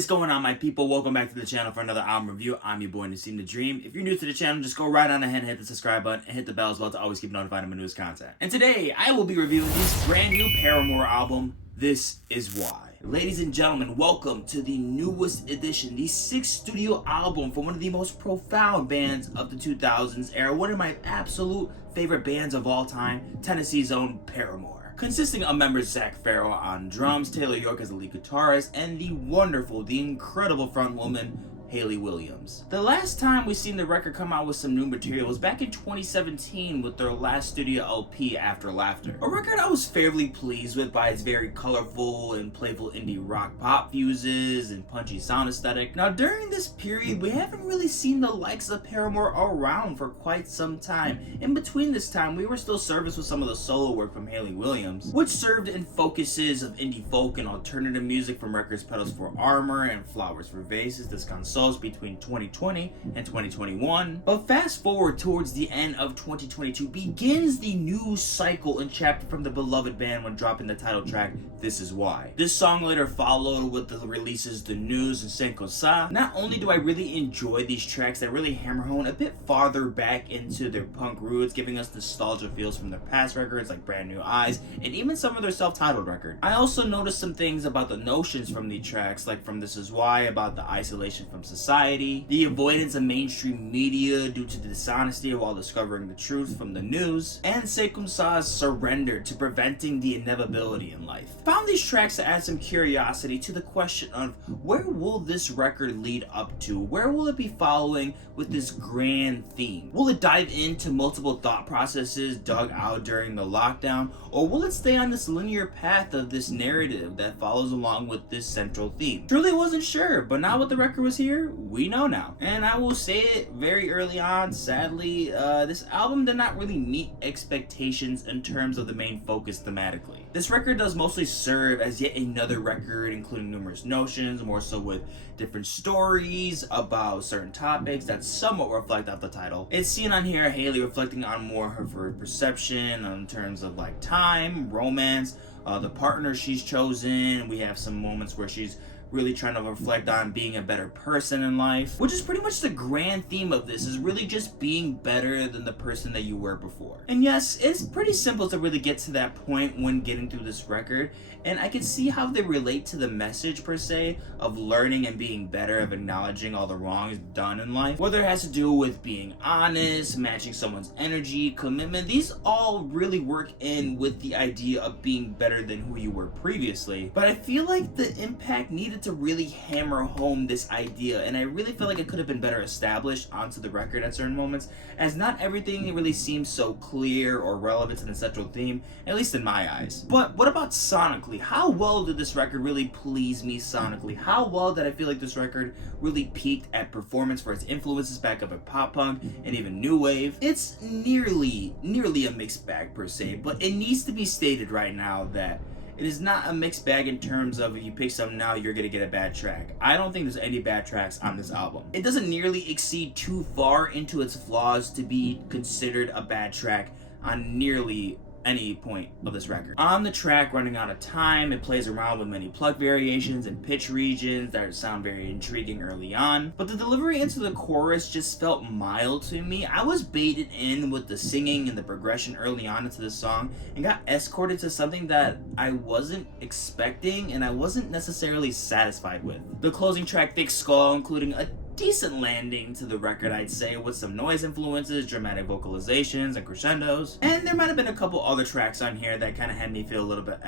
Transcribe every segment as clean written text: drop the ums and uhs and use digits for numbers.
What is going on, my people? Welcome back to the channel for another album review. I'm your boy Nassim the Dream. If you're new to the channel, just go right on ahead and hit the subscribe button and hit the bell as well to always keep notified of my newest content. And today, I will be reviewing this brand new Paramore album, This Is Why. Ladies and gentlemen, welcome to the newest edition, the 6th studio album from one of the most profound bands of the 2000s era, one of my absolute favorite bands of all time, Tennessee's own Paramore. Consisting of members Zach Farrell on drums, Taylor York as the lead guitarist, and the wonderful, the incredible frontwoman, Hayley Williams. The last time we seen the record come out with some new material was back in 2017 with their last studio LP, After Laughter. A record I was fairly pleased with by its very colorful and playful indie rock pop fuses and punchy sound aesthetic. Now during this period, we haven't really seen the likes of Paramore around for quite some time. In between this time, we were still serviced with some of the solo work from Hayley Williams, which served in focuses of indie folk and alternative music from records Petals for Armor and Flowers for Vases, Descansos between 2020 and 2021. But fast forward towards the end of 2022 begins the new cycle and chapter from the beloved band when dropping the title track, This Is Why. This song later followed with the releases The News and Comme Ça. Not only do I really enjoy these tracks that really hammer home a bit farther back into their punk roots, giving us nostalgia feels from their past records like Brand New Eyes and even some of their self-titled record. I also noticed some things about the notions from the tracks, like from This Is Why about the isolation from society, the avoidance of mainstream media due to the dishonesty while discovering the truth from the news, and Comme Ça's surrender to preventing the inevitability in life. Found these tracks to add some curiosity to the question of where will this record lead up to? Where will it be following with this grand theme? Will it dive into multiple thought processes dug out during the lockdown, or will it stay on this linear path of this narrative that follows along with this central theme? Truly wasn't sure, but now with the record was here, we know now. And I will say it very early on, sadly, this album did not really meet expectations in terms of the main focus thematically. This record does mostly serve as yet another record including numerous notions, more so with different stories about certain topics that somewhat reflect off the title. It's seen on here Hayley reflecting on more of her perception in terms of like time, romance, the partner she's chosen. We have some moments where she's really trying to reflect on being a better person in life, which is pretty much the grand theme of this, is really just being better than the person that you were before. And yes, it's pretty simple to really get to that point when getting through this record, and I can see how they relate to the message per se of learning and being better, of acknowledging all the wrongs done in life, whether it has to do with being honest, matching someone's energy, commitment. These all really work in with the idea of being better than who you were previously. But I feel like the impact needed to really hammer home this idea, and I really feel like it could have been better established onto the record at certain moments, as not everything really seems so clear or relevant to the central theme, at least in my eyes. But what about sonically? How well did this record really please me sonically? How well did I feel like this record really peaked at performance for its influences back up at pop punk and even new wave? It's nearly a mixed bag per se, but it needs to be stated right now that it is not a mixed bag in terms of if you pick something now, you're gonna get a bad track. I don't think there's any bad tracks on this album. It doesn't nearly exceed too far into its flaws to be considered a bad track on nearly any point of this record. On the track Running Out of Time, it plays around with many pluck variations and pitch regions that sound very intriguing early on, but the delivery into the chorus just felt mild to me. I was baited in with the singing and the progression early on into the song and got escorted to something that I wasn't expecting and I wasn't necessarily satisfied with. The closing track, Thick Skull, including a decent landing to the record, I'd say, with some noise influences, dramatic vocalizations, and crescendos. And there might have been a couple other tracks on here that kind of had me feel a little bit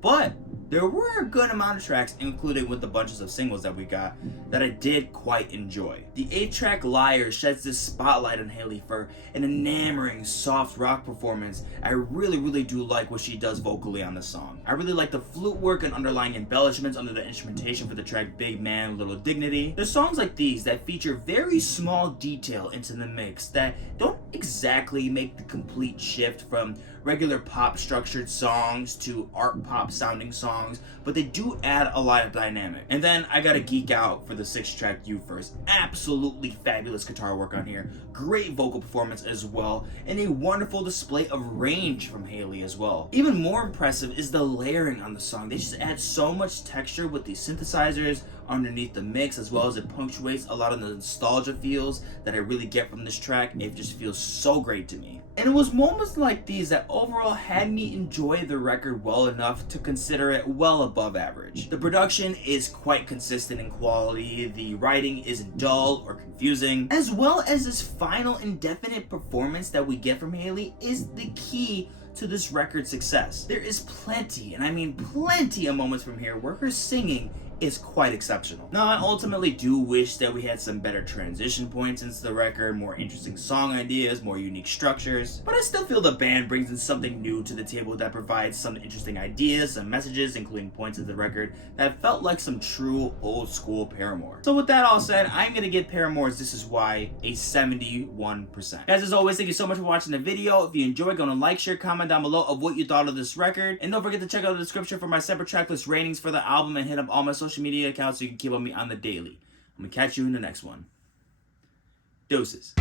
but there were a good amount of tracks, including with the bunches of singles that we got, that I did quite enjoy. The 8-track Liar sheds this spotlight on Hayley for an enamoring, soft rock performance. I really do like what she does vocally on the song. I really like the flute work and underlying embellishments under the instrumentation for the track Big Man, Little Dignity. There's songs like these that feature very small detail into the mix that don't exactly make the complete shift from regular pop structured songs to art pop sounding songs, but they do add a lot of dynamic. And then I gotta geek out for the 6-track You First. Absolutely fabulous guitar work on here, great vocal performance as well, and a wonderful display of range from Hayley as well. Even more impressive is the layering on the song. They just add so much texture with these synthesizers, underneath the mix, as well as it punctuates a lot of the nostalgia feels that I really get from this track. It just feels so great to me. And it was moments like these that overall had me enjoy the record well enough to consider it well above average. The production is quite consistent in quality, the writing isn't dull or confusing, as well as this final indefinite performance that we get from Hayley is the key to this record's success. There is plenty, and I mean plenty of moments from here where her singing is quite exceptional. Now, I ultimately do wish that we had some better transition points into the record, more interesting song ideas, more unique structures, but I still feel the band brings in something new to the table that provides some interesting ideas, some messages, including points of the record that felt like some true old school Paramore. So with that all said, I'm gonna give Paramore's This Is Why a 71%. Guys, as always, thank you so much for watching the video. If you enjoyed, go and like, share, comment down below of what you thought of this record, and don't forget to check out the description for my separate tracklist ratings for the album, and hit up all my social media accounts so you can keep on me on the daily. I'm gonna catch you in the next one. Deuces.